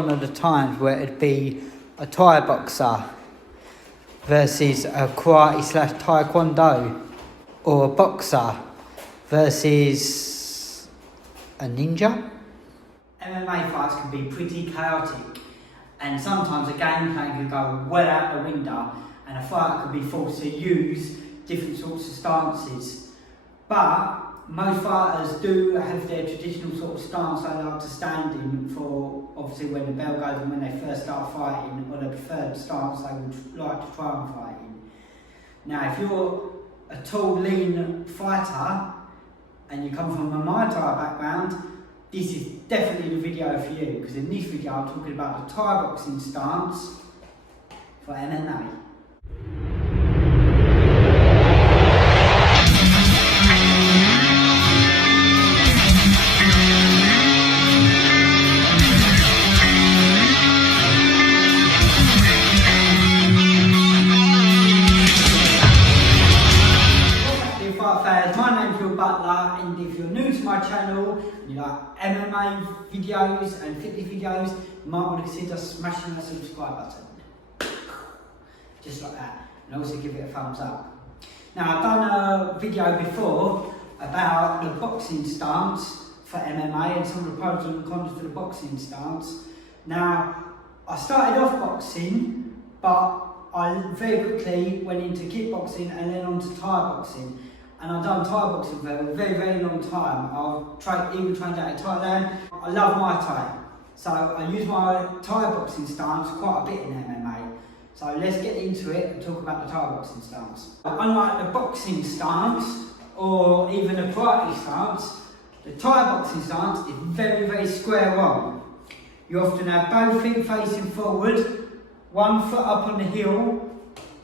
One of the times where it'd be a Thai boxer versus a karate / taekwondo, or a boxer versus a ninja. MMA fights can be pretty chaotic, and sometimes a game plan can go well out the window and a fighter can be forced to use different sorts of stances. But most fighters do have their traditional sort of stance they like to stand in for, obviously, when the bell goes and when they first start fighting, or the preferred stance they would like to try and fight in. Now, if you're a tall, lean fighter and you come from a Muay Thai background, this is definitely the video for you, because in this video I'm talking about the Thai boxing stance for MMA. And if you're new to my channel and you like MMA videos and fitness videos, you might want to consider smashing that subscribe button. Just like that. And also give it a thumbs up. Now, I've done a video before about the boxing stance for MMA and some of the pros and cons to the boxing stance. Now, I started off boxing, but I very quickly went into kickboxing and then on to Thai boxing. And I've done Thai boxing for a very, very long time. I've even trained out in Thailand. I love Muay Thai. So I use my Thai boxing stance quite a bit in MMA. So let's get into it and talk about the Thai boxing stance. Unlike the boxing stance, or even the karate stance, the Thai boxing stance is very, very square on. You often have both feet facing forward, one foot up on the heel,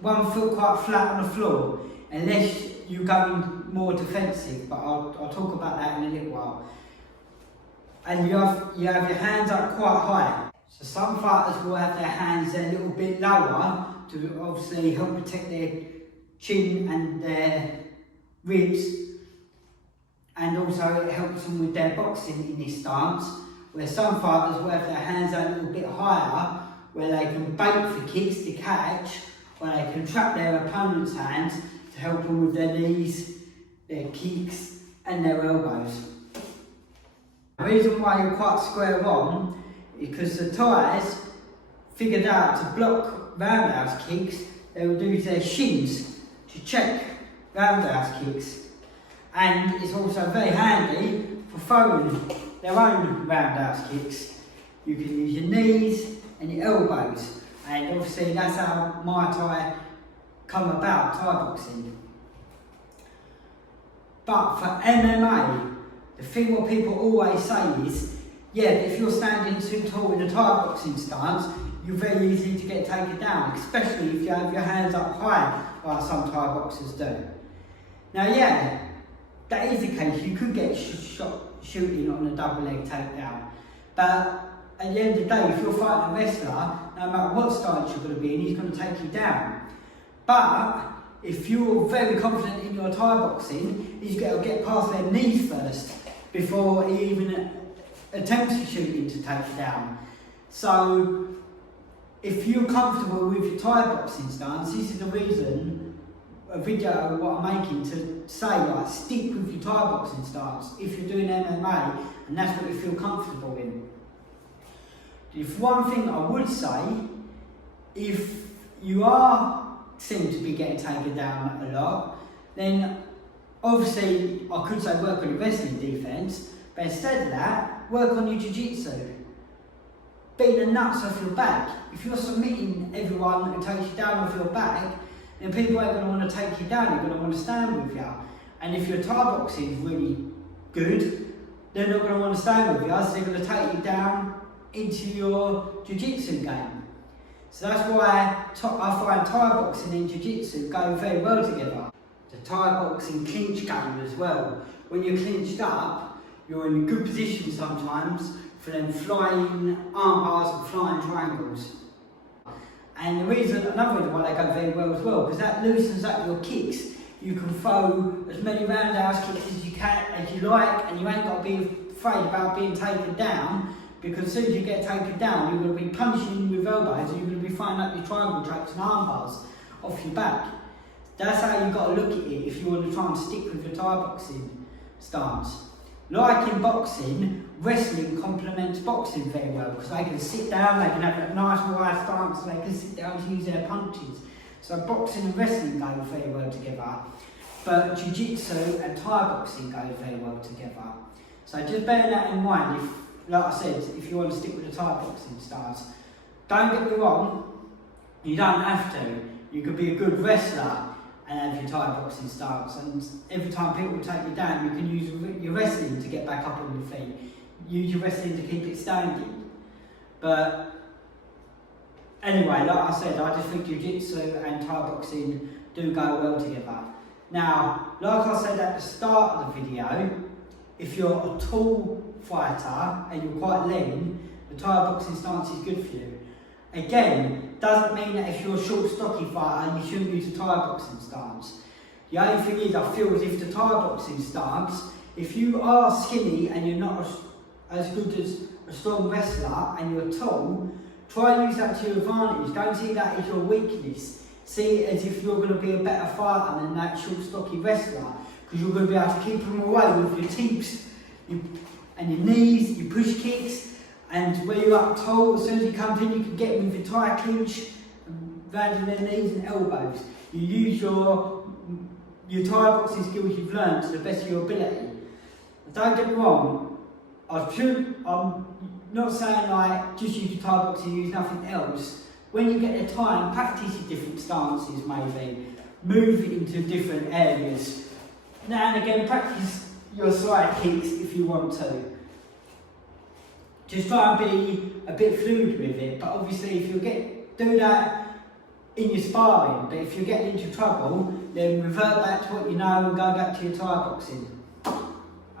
one foot quite flat on the floor, unless you're going more defensive, but I'll talk about that in a little while. And you have your hands up quite high. So some fighters will have their hands a little bit lower to obviously help protect their chin and their ribs. And also it helps them with their boxing in this stance, where some fighters will have their hands a little bit higher, where they can bait for kicks to catch, or they can trap their opponent's hands to help them with their knees, their kicks and their elbows. The reason why you're quite square on is because the Thais figured out to block roundhouse kicks, they would use their shins to check roundhouse kicks. And it's also very handy for throwing their own roundhouse kicks. You can use your knees and your elbows, and obviously that's how Muay Thai come about, Thai boxing. But for MMA, the thing what people always say is, yeah, if you're standing too tall in a Thai boxing stance, you're very easy to get taken down, especially if you have your hands up high, like some Thai boxers do. Now, yeah, that is the case. You could get shot shooting on a double leg takedown, but at the end of the day, if you're fighting a wrestler, no matter what stance you're going to be in, he's going to take you down. But if you're very confident in your Thai boxing, he's got to get past their knees first before he even attempts to shoot you to take you down. So if you're comfortable with your Thai boxing stance, this is the reason a video what I'm making to say, like, stick with your Thai boxing stance if you're doing MMA and that's what you feel comfortable in. If one thing I would say, if you seem to be getting taken down a lot, then obviously I could say work on your wrestling defence, but instead of that, work on your jiu-jitsu. Beat the nuts off your back. If you're submitting everyone who takes you down off your back, then people ain't going to want to take you down, they're going to want to stand with you. And if your Thai boxing is really good, they're not going to want to stand with you, so they're going to take you down into your jiu-jitsu game. So that's why I find Thai boxing and jiu-jitsu go very well together. The Thai boxing clinch game as well. When you're clinched up, you're in a good position sometimes for them flying arm bars and flying triangles. And another reason why they go very well as well, because that loosens up your kicks. You can throw as many roundhouse kicks as you like, and you ain't got to be afraid about being taken down, because as soon as you get taken down, you're going to be punching with elbows and you're going to be firing up your triangle traps and arm bars off your back. That's how you've got to look at it if you want to try and stick with your Thai boxing stance. Like in boxing, wrestling complements boxing very well because they can sit down, they can have that nice wide stance, they can sit down to use their punches. So boxing and wrestling go very well together, but jiu-jitsu and Thai boxing go very well together. So just bear that in mind, if, like I said, if you want to stick with the Thai boxing stance. Don't get me wrong, you don't have to. You could be a good wrestler and have your Thai boxing stance, and every time people take you down, you can use your wrestling to get back up on your feet. Use your wrestling to keep it standing. But anyway, like I said, I just think jiu-jitsu and Thai boxing do go well together. Now, like I said at the start of the video, if you're a tall fighter and you're quite lean, the Thai boxing stance is good for you. Again, doesn't mean that if you're a short, stocky fighter, you shouldn't use a Thai boxing stance. The only thing is, I feel as if the Thai boxing stance, if you are skinny and you're not as good as a strong wrestler and you're tall, try and use that to your advantage. Don't see that as your weakness. See it as if you're going to be a better fighter than that short, stocky wrestler, because you're going to be able to keep them away with your teeps and your knees, your push kicks. And where you're up tall, as soon as he comes in, you can get him with your Thai clinch, rounding their knees and elbows. You use your Thai boxing skills you've learned to the best of your ability. Don't get me wrong, I'm not saying like just use your Thai boxing, use nothing else. When you get the time, practice your different stances maybe. Move into different areas. Now and again, practice your side kicks if you want to. Just try and be a bit fluid with it, but obviously if you do that in your sparring, but if you're getting into trouble, then revert back to what you know and go back to your Thai boxing.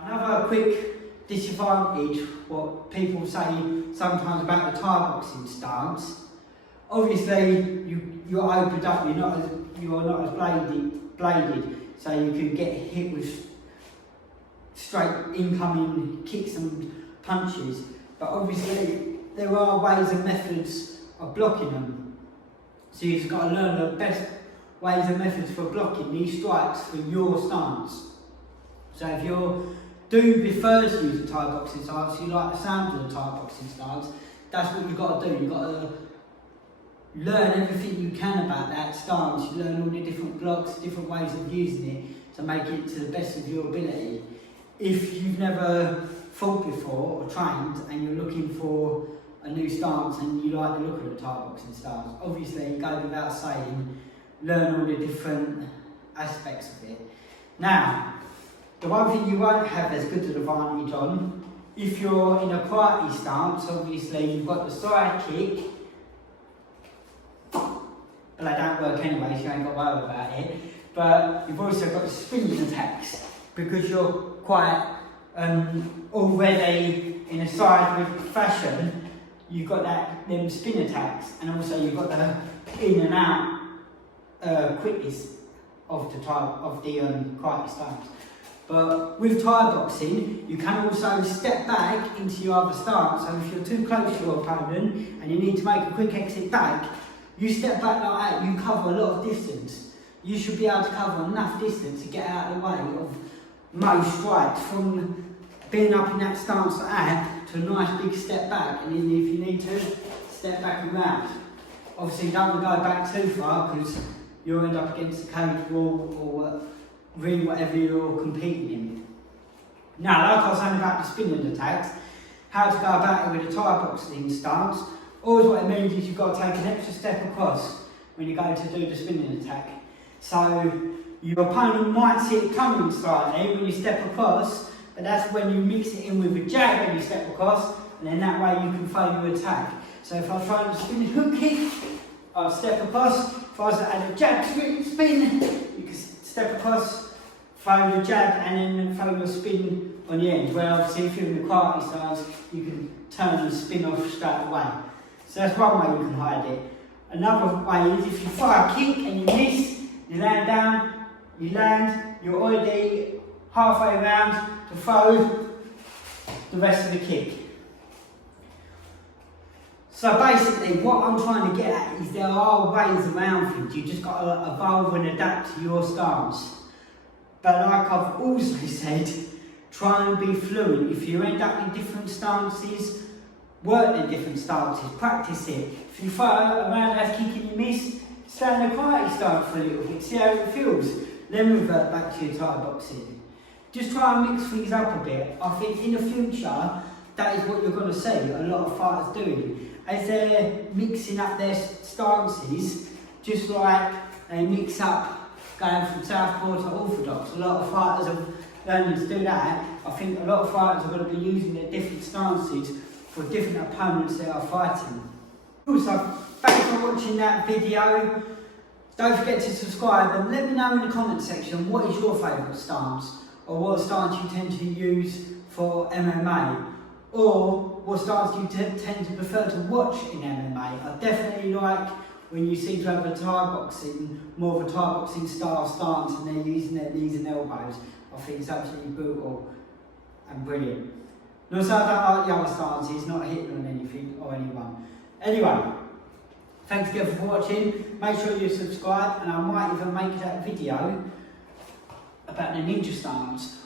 Another quick disadvantage, what people say sometimes about the Thai boxing stance, obviously you're opened up, you're not as bladed, so you can get hit with straight incoming kicks and punches. But obviously, there are ways and methods of blocking them. So you've got to learn the best ways and methods for blocking these strikes for your stance. So if you do prefer to use the Thai boxing stance, you like the sound of the Thai boxing stance, that's what you've got to do. You've got to learn everything you can about that stance. You learn all the different blocks, different ways of using it to make it to the best of your ability. If you've never fought before or trained and you're looking for a new stance and you like the look of the Thai boxing stance, obviously it goes without saying, learn all the different aspects of it. Now, the one thing you won't have as good an advantage on, if you're in a karate stance, obviously you've got the side kick, but they don't work anyway, so you ain't got to worry about it. But you've also got the spinning attacks, because you're quite already in a sideways fashion. You've got them spin attacks, and also you've got the in and out quickness of the karate stance. But with Thai boxing, you can also step back into your other stance. So if you're too close to your opponent and you need to make a quick exit back, you step back like that, you cover a lot of distance. You should be able to cover enough distance to get out of the way of most strikes, from being up in that stance like that to a nice big step back, and then if you need to, step back and round. Obviously you don't want to go back too far because you'll end up against the cage wall or ring, whatever you're competing in. Now, like I was saying about the spinning attacks, how to go about it with a Thai boxing stance, always what it means is you've got to take an extra step across when you go to do the spinning attack. So your opponent might see it coming slightly when you step across, but that's when you mix it in with a jab when you step across, and then that way you can throw your attack. So if I was trying to spin a hook kick, I'll step across. If I was to add a jab spin, you can step across, throw your jab, and then throw your spin on the end. Where obviously if you're in the karate stance, you can turn and spin off straight away. So that's one way you can hide it. Another way is if you fire a kick and you miss, you land down, you land, you're already halfway around to throw the rest of the kick. So basically what I'm trying to get at is there are ways around things. You just got to evolve and adapt to your stance. But like I've also said, try and be fluent. If you end up in different stances, work in different stances, practice it. If you throw a roundhouse kick and you miss, stay in the karate stance for a little bit, see how it feels. Then revert back to your Thai boxing. Just try and mix things up a bit. I think in the future, that is what you're going to see a lot of fighters doing. As they're mixing up their stances, just like they mix up going from southpaw to orthodox. A lot of fighters have learned to do that. I think a lot of fighters are going to be using their different stances for different opponents they are fighting. Also, thanks for watching that video. Don't forget to subscribe and let me know in the comment section what is your favourite stance, or what stance you tend to use for MMA, or what stance you tend to prefer to watch in MMA. I definitely like when you see to have a Thai boxing, more of a Thai boxing style stance, and they're using their knees and elbows. I think it's absolutely brutal and brilliant. And also, I don't like the other stances, not hitting on anything or anyone. Anyway, thanks again for watching. Make sure you subscribe, and I might even make that video about the ninja stance.